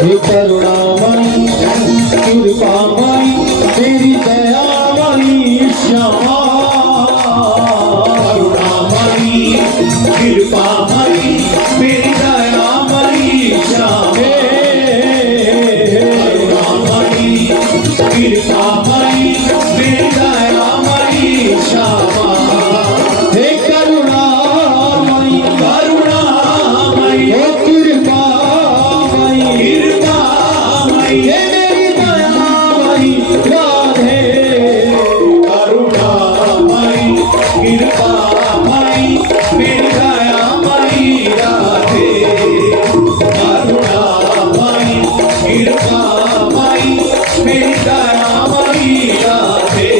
हे करुणामयी कृपामयी तेरी दयामयी श्यामा करुणामयी कृपामयी मेरी दयामयी श्यामे करुणामयी कृपामयी मेरी दयामयी श्यामा हे करुणामयी करुणामयी हे कृपामयी कृपामयी हे मेरी दयामयी राधे करुणामयी कृपामयी मेरी दयामयी राधे करुणामयी कृपामयी मेरी दयामयी राधे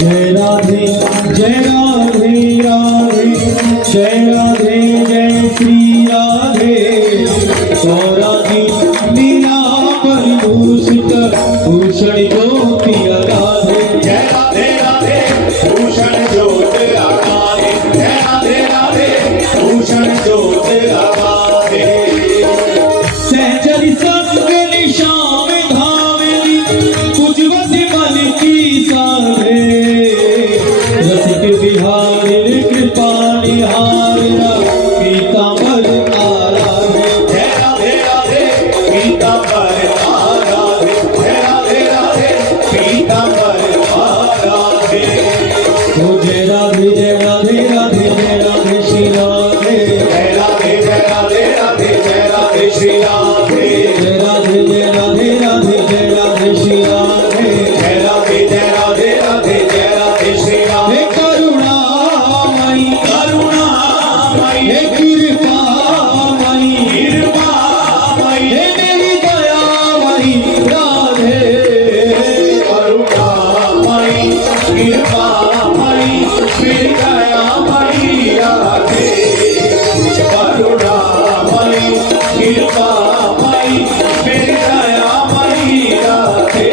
जय राधे राधे जय राधे जय श्री राधे सौराधि लीला परिभूषित भूषण ज्योति राधे जय राधे राधे भूषण ज्योत आकारे जय राधे राधे भूषण ज्योत आकारे सहचरी संगली श्याम धावली कुजवती मन की साधे रसिक बिहारी कृपा निहारा पीतांबर आराधे जय राधे राधे पीतांबर आराधे जय राधे राधे पीतांबर आराधे ओ जय राधे जय राधे श्री राधे जय राधे जय राधे राधे जय राधे श्री राधे जय राधे श्री राधे जय राधे जय राधे राधे जय राधे श्री राधे हे करुणामयी करुणामयी हे कृपामयी कृपामयी हे मेरी दयामयी राधे करुणामयी कृपामयी मेरी दयामयी राधे करुणामयी कृपामयी मेरी दयामयी राधे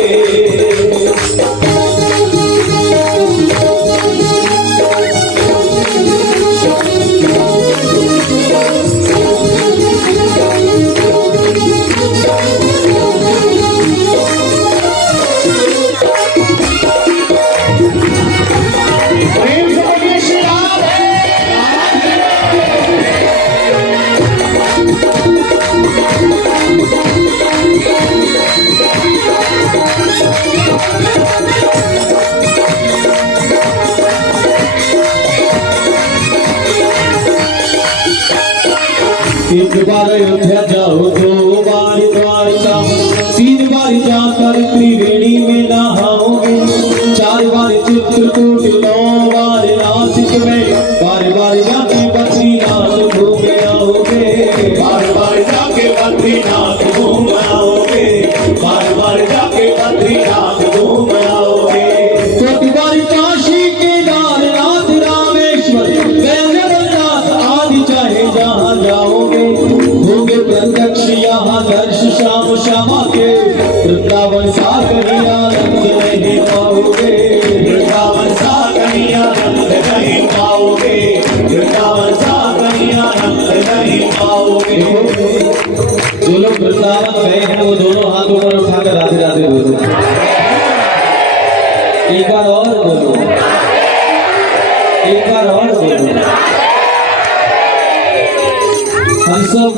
प्रेम से बोलिए श्री राधे एक बार अयोध्या जाओ, दो बार द्वारका, तीन बार जाकर त्रिवेणी में नहाओगे, चार बार चित्रकूट, नौ बार नासिक में, बार बार जाके बद्रीनाथ घूम आओगे। बार बार जाके बद्रीनाथ घूम आओगे बार बार जाके बद्रीनाथ घूम आओगे कोटि बार काशी केदारनाथ रामेश्वर वैद्यनाथ आदि चाहे जहाँ जाओगे, होगे प्रत्यक्ष यहाँ दर्श श्याम श्यामा के, वृंदावन सा कहीं आनंद नहीं पाओगे। वृंदावन सा कहीं आनंद नहीं पाओगे वृंदावन सा कहीं आनंद नहीं पाओगे जो लोग वृंदावन गए हैं वो दोनों हाथ ऊपर उठाकर राधे राधे बोलो, एक बार और बोलो, एक बार और बोलो। हम सब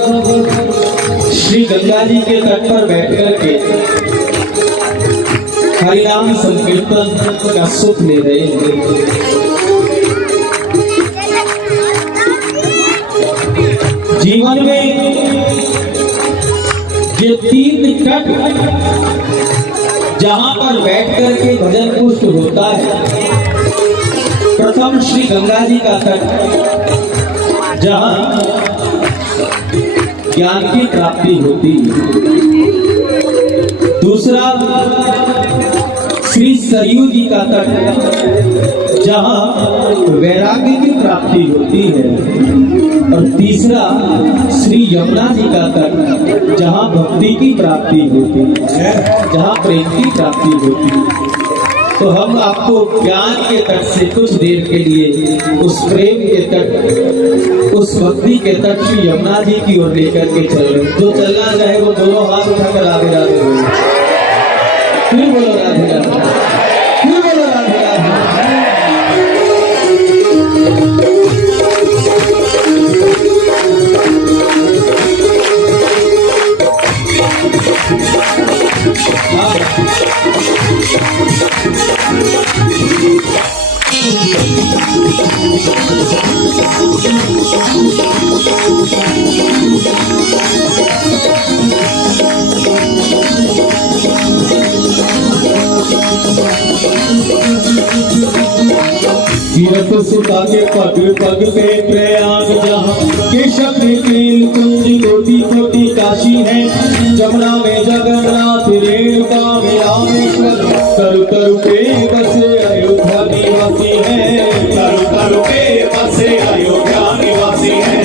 श्री गंगा जी के तट पर बैठ करके हरिनाम संकीर्तन का सुख ले रहे हैं। जीवन में ये तीन तट जहां पर बैठ करके भजन पुष्ट होता है, प्रथम श्री गंगा जी का तट, जहाँ ज्ञान की प्राप्ति होती है। दूसरा श्री सरयू जी का तट, जहाँ वैराग्य की प्राप्ति होती है। और तीसरा श्री यमुना जी का तट, जहाँ भक्ति की प्राप्ति होती है, जहाँ प्रेम की प्राप्ति होती है। तो हम आपको ज्ञान के तट से कुछ देर के लिए उस प्रेम के तट, उस भक्ति के तट श्री यमुना जी की ओर लेकर के चल रहे। जो चलना चाहे वो दोनों हाथ उठाकर राधे राधे बोलो। फिर बोलो राधे राधे, फिर बोलो राधे राधे। तीरथ सुता के पग पग पे प्रयाग, जहाँ केशव नील कुंज कोटि कोटि काशी है। जमुना में जगन्नाथ, रेणुका में रामेश्वर, तरु तरु पे बसे अयोध्या निवासी है। तरु तरु पे बसे अयोध्या निवासी है।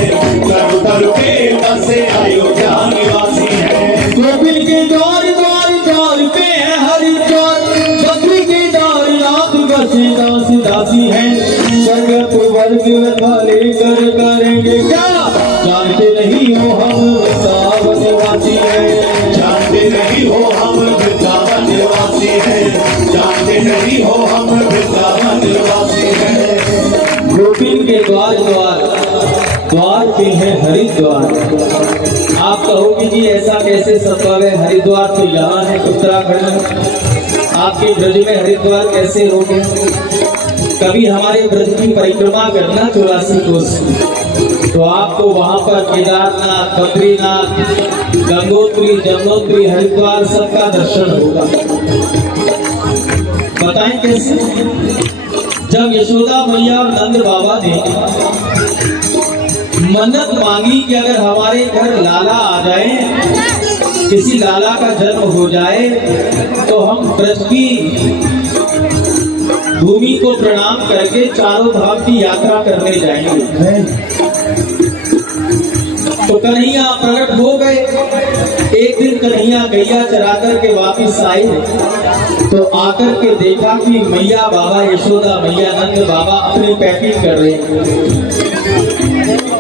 तरु तरु पे बसे अयोध्या निवासी है। गोपिल के द्वार द्वार द्वार पे है हरिद्वार, बद्री के द्वार नाथ बसे दास दासी है। स्वर्ग वर्ग वाले कर करेंगे क्या, जानते नहीं हो हम वृंदावन निवासी है। जानते नहीं हो हम वृंदावन निवासी है। जानते नहीं हो हम वृंदावन निवासी है। गोपिन के द्वार द्वार द्वार पे है हरिद्वार। आप कहोगे जी ऐसा कैसे संभव है, हरिद्वार तो यहाँ है उत्तराखंड में, आपके ब्रज में हरिद्वार कैसे हो गया। कभी हमारे ब्रज की परिक्रमा करना 84 कोस, तो आपको वहां पर केदारनाथ, बद्रीनाथ, गंगोत्री, जमुनोत्री, हरिद्वार सबका दर्शन होगा। बताएं कैसे। जब यशोदा मैया और नंद बाबा ने मन्नत मांगी कि अगर हमारे घर लाला आ जाए, किसी लाला का जन्म हो जाए, तो हम ब्रज की भूमि को प्रणाम करके चारों धाम की यात्रा करने जाएंगे। तो कन्हैया प्रकट हो गए। एक दिन कन्हैया गैया चरा करके वापिस आए, तो आकर के देखा कि मैया बाबा, यशोदा मैया, नंद बाबा अपनी पैकिंग कर रहे हैं।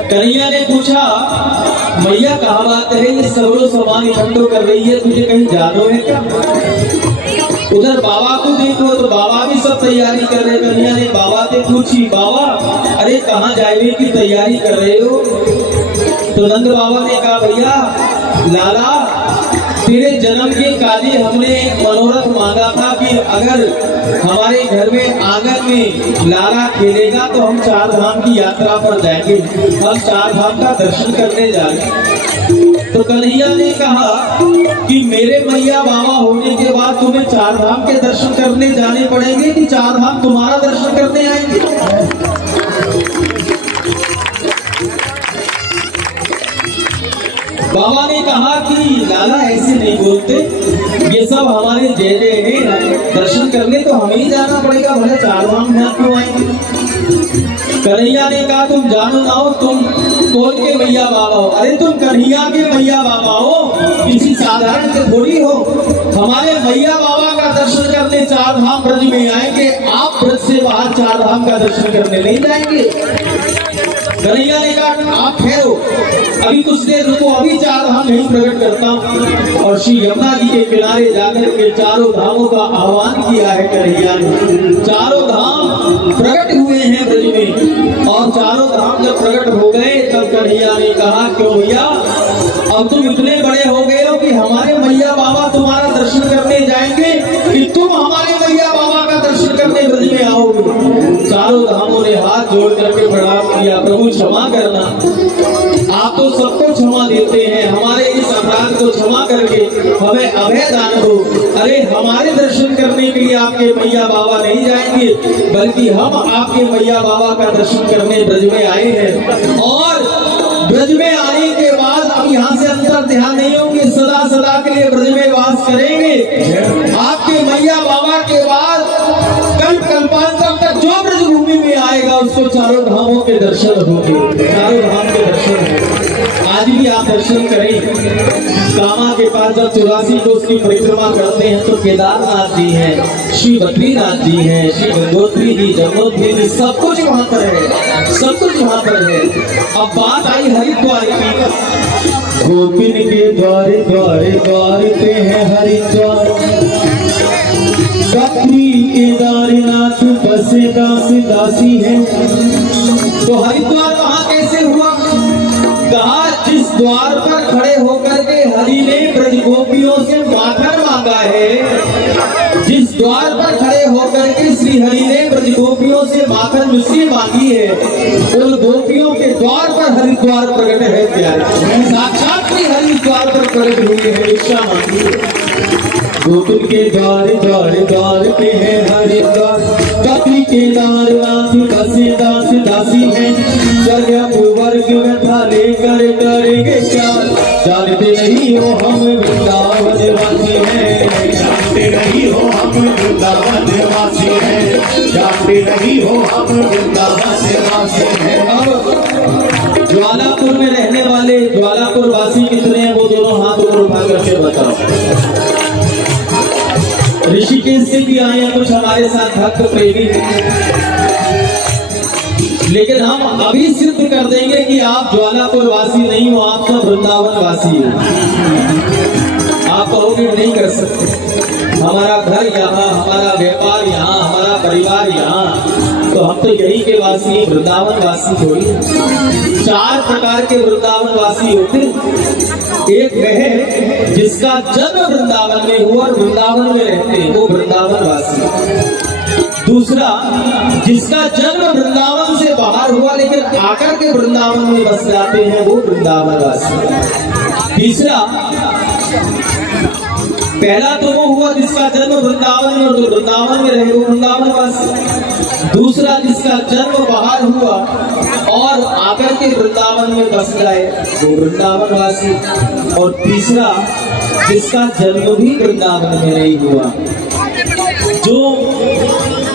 कन्हैया ने पूछा, मैया कहाँ बात है, ये सगड़ो सामान इकट्ठो कर रही है, तुझे कहीं जानो है क्या। उधर बाबा को देखो तो बाबा भी सब तैयारी कर रहे। कन्हैया ने बाबा से पूछी, बाबा अरे कहाँ जाने की तैयारी कर रहे हो। तो नंद बाबा ने कहा, भैया लाला तेरे जन्म के काजे हमने एक मनोरथ मांगा था कि अगर हमारे घर में आंगन में लाला खेलेगा तो हम चार धाम की यात्रा पर जाएंगे, हम चार धाम का दर्शन करने जाएंगे। तो कन्हैया ने कहा कि मेरे मैया बाबा होने के बाद तुम्हें चार धाम के दर्शन करने जाने पड़ेंगे कि चार धाम तुम्हारा दर्शन करने आएंगे। बाबा ने कहा कि लाला ऐसे नहीं बोलते, ये सब हमारे जय जय हैं, दर्शन करने तो हमें ही जाना पड़ेगा, भले चार धाम यहाँ क्यों आएंगे। कन्हैया ने कहा तुम जानो ना हो, तुम कौन के मैया बाबा हो। अरे तुम कन्हैया के मैया बाबा हो, किसी साधारण से थोड़ी हो। हमारे मैया बाबा का दर्शन करने चार धाम ब्रज में आएंगे, आप ब्रज से बाहर चार धाम का दर्शन करने नहीं जाएंगे। कन्हैया ने कहा आप ठहरो, अभी कुछ देर रुको, अभी चार धाम नहीं प्रकट करता हूँ। और श्री यमुना जी के किनारे जाकर के चारों धामों का आह्वान किया है कन्हैया ने। चारों धाम प्रकट हुए हैं ब्रज में, और चारों धाम जब प्रकट हो गए तब कन्हैया ने कहा क्यों भैया अब तुम इतने बड़े हो गए हो कि हमारे मैया बाबा तुम्हारा दर्शन करने जाएंगे कि तुम हमारे मैया बाबा का दर्शन करने ब्रज में आओगे। चारों धामों ने हाथ जोड़ करके प्रणाम किया, प्रभु क्षमा करना, आप तो सबको क्षमा देते हैं, हमारे इस अपराध को को क्षमा करके हमें अभय दान दो। अरे हमारे दर्शन करने के लिए आपके मैया बाबा नहीं जाएंगे, बल्कि हम आपके मैया बाबा का दर्शन करने ब्रज में आए हैं। और ब्रज में आने के बाद अब यहाँ से अंतर ध्यान नहीं होंगे, सदा सदा के लिए ब्रज में वास करेंगे। आपके मैया बाबा के बाद कल्प कल्पांतर तक जो ब्रज भूमि में आएगा उसको चारों धामों के दर्शन होंगे, चारों धाम के दर्शन होंगे। आज भी आप दर्शन करें। कामा के पास जब 84 कोस की परिक्रमा करते हैं तो केदारनाथ जी हैं, श्री बद्रीनाथ जी हैं, श्री गंगोत्री जी, जमुनोत्री जी, सब कुछ वहां पर है, सब कुछ वहां पर है। अब बात आई हरिद्वार की। गोपिन के द्वारे द्वारे द्वार पे है हरिद्वार, बद्री केदारनाथ बसे दास दासी है। तो हरिद्वार वहां कैसे हुआ? कहा जिस द्वार पर खड़े होकर के हरि ने ब्रज गोपियों से माखन मांगा है, जिस द्वार पर खड़े होकर के श्री हरि ने ब्रज गोपियों से माखन मिश्री मांगी है, उन गोपियों के द्वार पर हरिद्वार प्रकट है। प्यारे साक्षात श्री हरिद्वार पर प्रकट हुए हैं, भिक्षा मांगी। गोकुल के द्वार द्वार द्वार पे है हरिद्वार, बद्री केदारनाथ बसे दास दासी है। वर्ग में थाले कर करेंगे क्या, जानते नहीं हो हम वृंदावन वासी हैं, जानते नहीं हो हम वृंदावन वासी हैं, जानते नहीं हो हम वृंदावन वासी हैं। अब ज्वालापुर में रहने वाले ज्वालापुर वासी कितने हैं, वो दोनों हाथ ऊपर उठा करके बताओ। ऋषिकेश से भी आए हैं कुछ हमारे साथ भक्त प्रेमी, लेकिन हम अभी सिद्ध कर देंगे कि आप ज्वालापुर वासी नहीं हो, आप सब वृंदावन वासी हो। आप कहोगे नहीं कर सकते, हमारा घर यहाँ, हमारा व्यापार यहाँ, हमारा परिवार यहाँ, तो हम तो यही के वासी हैं, वृंदावन वासी थोड़ी। 4 प्रकार के वृंदावन वासी होते। एक वह जिसका जन्म वृंदावन में हुआ और वृंदावन में रहते हैं, वो वृंदावन वासी। दूसरा जिसका जन्म वृंदावन से बाहर हुआ लेकिन आकर के वृंदावन में बस जाते हैं, वो वृंदावन वासी। तीसरा, पहला तो वो हुआ जिसका जन्म वृंदावन में और जो वृंदावन में रहे, वो वृंदावन वासी। दूसरा जिसका जन्म बाहर हुआ और आकर के वृंदावन में बस गए, वो वृंदावन वासी। और तीसरा जिसका जन्म भी वृंदावन में नहीं हुआ, जो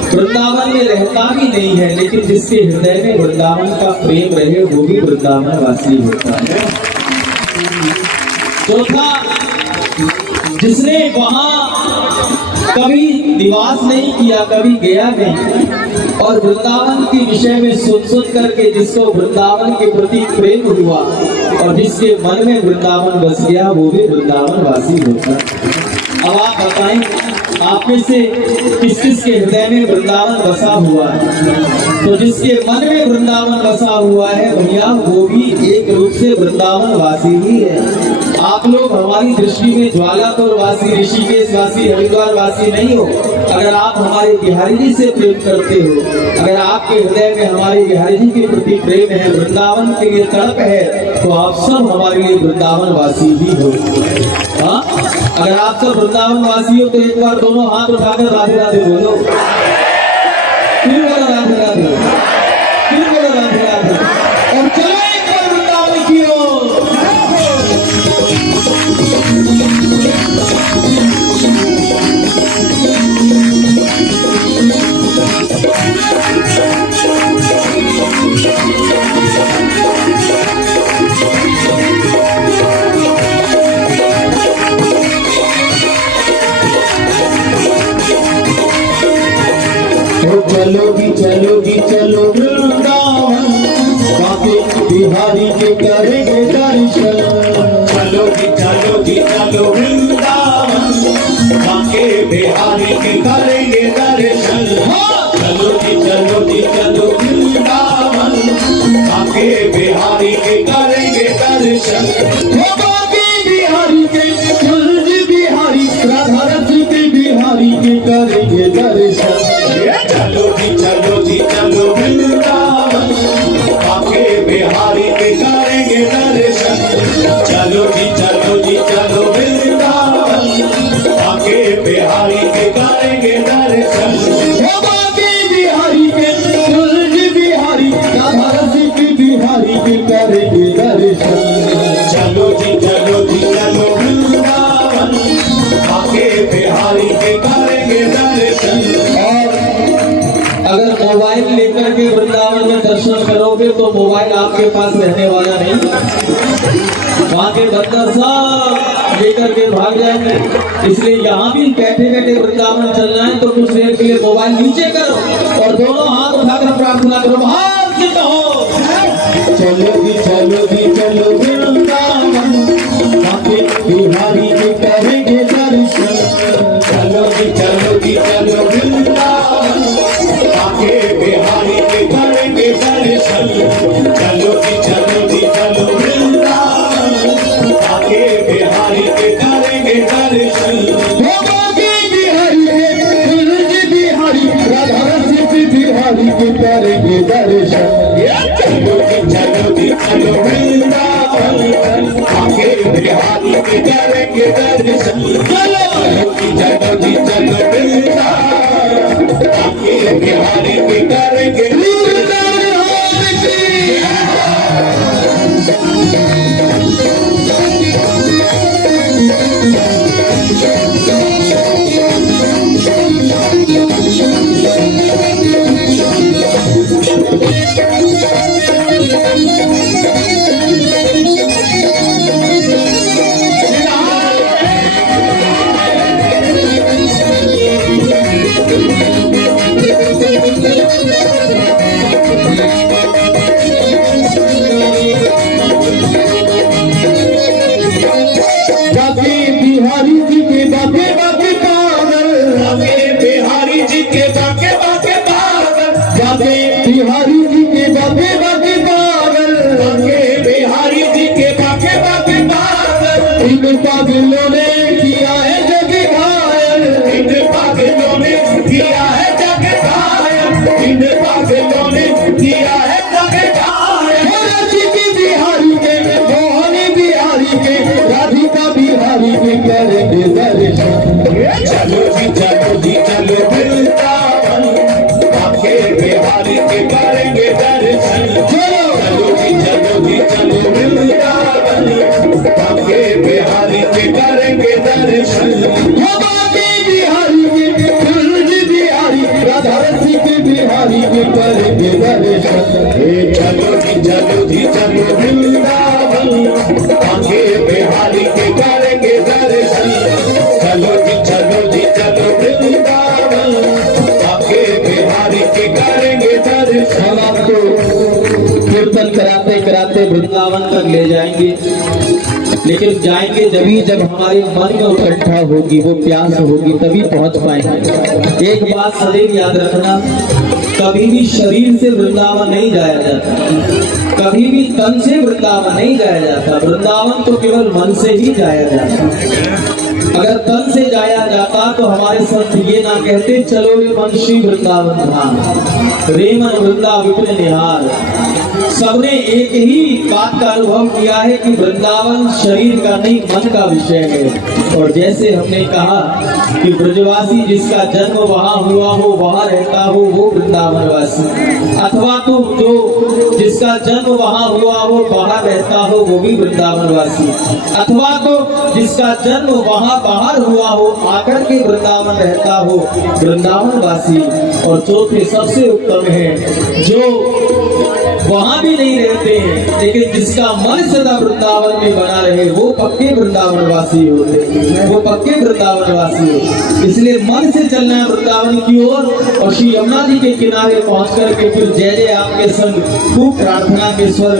वृंदावन में रहता भी नहीं है लेकिन जिसके हृदय में वृंदावन का प्रेम रहे, वो भी वृंदावन वासी होता है। चौथा, जिसने वहां कभी निवास नहीं किया, कभी गया नहीं, और वृंदावन के विषय में सुन करके जिसको वृंदावन के प्रति प्रेम हुआ और जिसके मन में वृंदावन बस गया, वो भी वृंदावन वासी होता है। अब आप बताएं, आप में से किस किस के हृदय में वृंदावन बसा हुआ है? तो जिसके मन में वृंदावन बसा हुआ है भैया, वो भी एक रूप से वृंदावन वासी ही है। आप लोग हमारी दृष्टि में ज्वालापुर वासी, ऋषिकेश वासी, हरिद्वार वासी नहीं हो। अगर आप हमारे बिहारी जी से प्रेम करते हो, अगर आपके हृदय में हमारे बिहारी जी के प्रति प्रेम है, वृंदावन के लिए तड़प है, तो आप सब हमारे लिए वृंदावन वासी ही हो। हाँ, अगर आप सब वृंदावन वासी हो तो एक बार दोनों हाथ उठाकर राधे राधे बोलो, फिर बोलो राधे राधे, फिर बोलो राधे राधे, और चलो एक बार वृंदावन की ओर। चलोगी चलो वृंदावन, बाके बिहारी के करेंगे दर्शन। चलोगी चलोगी चलो वृंदावन, बाके बिहारी के करेंगे दर्शन। चलोगी चलोगी चलो वृंदावन, बाके बिहारी के करेंगे दर्शन। बाके बिहारी के, कुंज बिहारी, राधा रत्न के बिहारी के करेंगे दर्शन। चलोगी चलो वृंदावन, बाके बिहारी के करेंगे दर्शन। चलोगी चलो करोगे तो मोबाइल आपके पास रहने वाला नहीं, वहां के बंदर सब लेकर के भाग जाएंगे। इसलिए यहाँ भी बैठे बैठे वृंदावन चलना है तो कुछ देर के लिए मोबाइल नीचे करो और दोनों हाथ उठाकर प्रार्थना करो, बाहर से कहो चलो जी चलो जी चलो वृंदावन, बाके बिहारी के करेंगे दर्शन। चलो जी चलो जी चलो वृंदावन, आके बिहारी के करेंगे दर्शन। चलो जी चलो जी चलो वृंदावन, आके बिहारी के करेंगे दर्शन। बाके बिहारी के बिहारी राधा रसिक बिहारी के करेंगे दर्शन। चलो जी चलो वृंदावन, आके बिहारी के करेंगे दर्शन। चलो जी चलो वृंदावन, आके बिहारी के करेंगे बिहारी जी के बाके बाके पागल, बाके बिहारी जी के बाके बाके पागल। इन पागलों ने किया है जग घायल, इन पागलों ने किया है जग घायल। इन पागलों ने किया है जग घायल। राजी की बिहारी के मोहनी बिहारी के राधिका बिहारी के करेंगे दर्शन। चलो जी चलो वृंदावन, बाके बिहारी के करेंगे दर्शन। चलो जी चलो वृंदावन, बाके बिहारी के करेंगे दर्शन। बाके बिहारी के तुलसी बिहारी राधा रसिक बिहारी के करेंगे दर्शन। चलो जी चलो वृंदावन, बाके बिहारी के करेंगे दर्शन। चलो जी चलो वृंदावन, बाके बिहारी के करेंगे दर्शन। हम आपको कीर्तन कराते कराते वृंदावन तक ले जाएंगे, लेकिन जाएंगे जभी जब हमारे मन में उत्कंठा होगी, वो प्यास होगी, तभी पहुंच पाएंगे। एक बात सदैव याद रखना, कभी भी शरीर से वृंदावन नहीं जाया जाता, कभी भी तन से वृंदावन नहीं जाया जाता। वृंदावन तो केवल मन से ही जाया जाता। अगर तन से जाया जाता तो हमारे संत ये ना कहते चलो रे मन श्री वृंदावन धाम, रे मन वृंदा विपिन निहार। सबने एक ही बात का अनुभव किया है कि वृंदावन शरीर का नहीं मन का विषय है। और जैसे हमने कहा कि ब्रजवासी जिसका जन्म वहाँ हुआ हो, वहाँ रहता हो, वो वृंदावनवासी, अथवा तो जो जिसका जन्म वहाँ हुआ हो, वहाँ रहता हो, वो भी वृंदावनवासी, अथवा तो जिसका जन्म वहाँ बाहर हुआ हो, आकर के वृंदावन रहता हो, वृंदावनवासी। और चौथे सबसे उत्तम है जो वहां भी नहीं रहते हैं, लेकिन जिसका मन सदा वृंदावन में बना रहे, वो पक्के वृंदावनवासी होते हैं, वो पक्के वृंदावनवासी होते। इसलिए मन से चलना है वृंदावन की ओर। और श्री यमुना जी के किनारे पहुंच करके फिर जय जय आपके संग खूब प्रार्थना के स्वर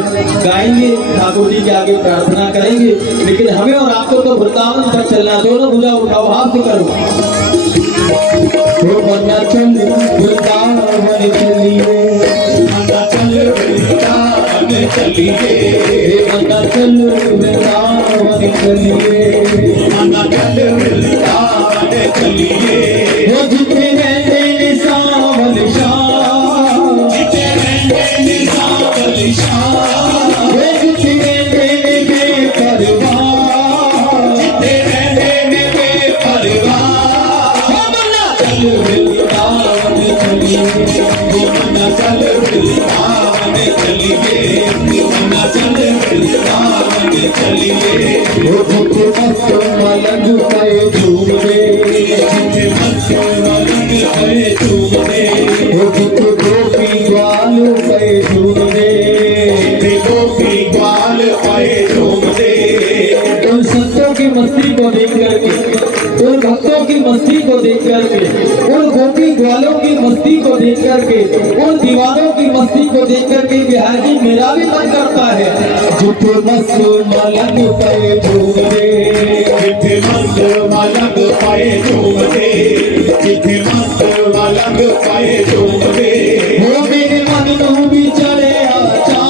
गाएंगे, ठाकुर जी के आगे प्रार्थना करेंगे। लेकिन हमें और आपको तो वृंदावन तक चलना, दोनों भुजा उठाओ, भाव से करो। चल वृंदावन चलिए, चलिए मना चल वृंदावन चलिए, मना चल वृंदावन चलिए। वो जितने रहते सावन शाह, जितने रहते सावन शाह, वो जितने रहते बेपरवाह, जितने रहते बेपरवाह। मना चल वृंदावन चलिए, मना चल वृंदावन चलिए, मना चल वृंदावन चलिए। वो जितने मस्त मलंग पे झूमे, जितने मस्त मलंग पे झूमे, वो जितने गोपी ग्वाल पे झूमे, मस्ती को देख करके, उन भक्तों की मस्ती को देख करके, उन गोपी ग्वालों की मस्ती को देख करके, उन दीवानों की मस्ती को देख करके बिहारी मेरा भी मन करता है। जिथे मस्त मलंग पे झूमते, जिथे मस्त मलंग पाए झूमते, जिथे मस्त मलंग पाए झूमते, हो मेरे मन नू भी चढ़े आचा,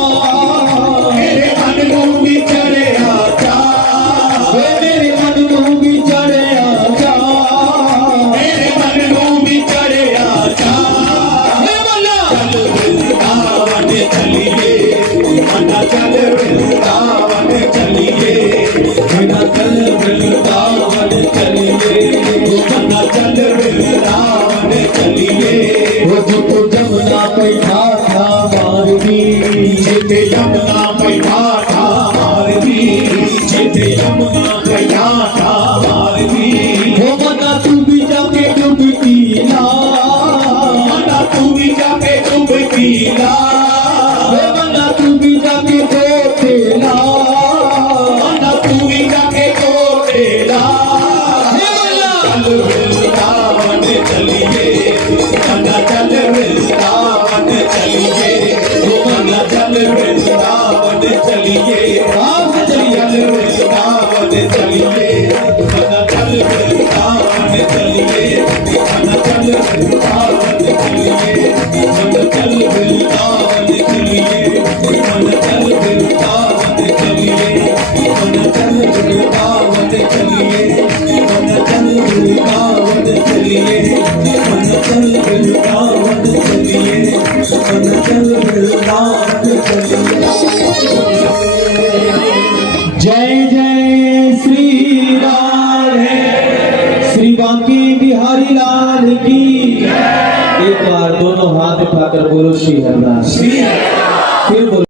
मेरे मन नू भी चढ़े आचा, हो मेरे मन नू भी चढ़े आचा, मेरे मन नू भी चढ़े आचा। चल वृंदावन चलिए, मना चल वृंदावन चलिए, मना चल वृंदावन चलिए, मना चल वृंदावन चलिए। वो जितो जमुना पैठा था मारवी, जिथे यमुना पैठा था मारवी, जिथे यमुना पैठा था मारवी, हो मना तू भी जाके डुबकी ला, मना तू भी जाके डुबकी ला, हो मना तू भी जाके गोते ला, मना तू भी जाके गोते ला। हे मल्ला चल वृंदावन चलिए, मना चल वृंदावन चलिए, मना चल वृंदावन चलिए, आप से चलिए। चल वृंदावन चलिए, मना चल वृंदावन चलिए, मना चल वृंदावन चलिए, मना चल वृंदावन चलिए, मना चल वृंदावन चलिए, मना चल वृंदावन चलिए, मना चल वृंदावन चलिए, मना चल वृंदावन चलिए, मना चल वृंदावन चलिए। जय जय श्री राधे, श्री बांके बिहारी लाल की। एक बार दोनों हाथ उठाकर बोलो श्री हरनाथ। फिर बोलो।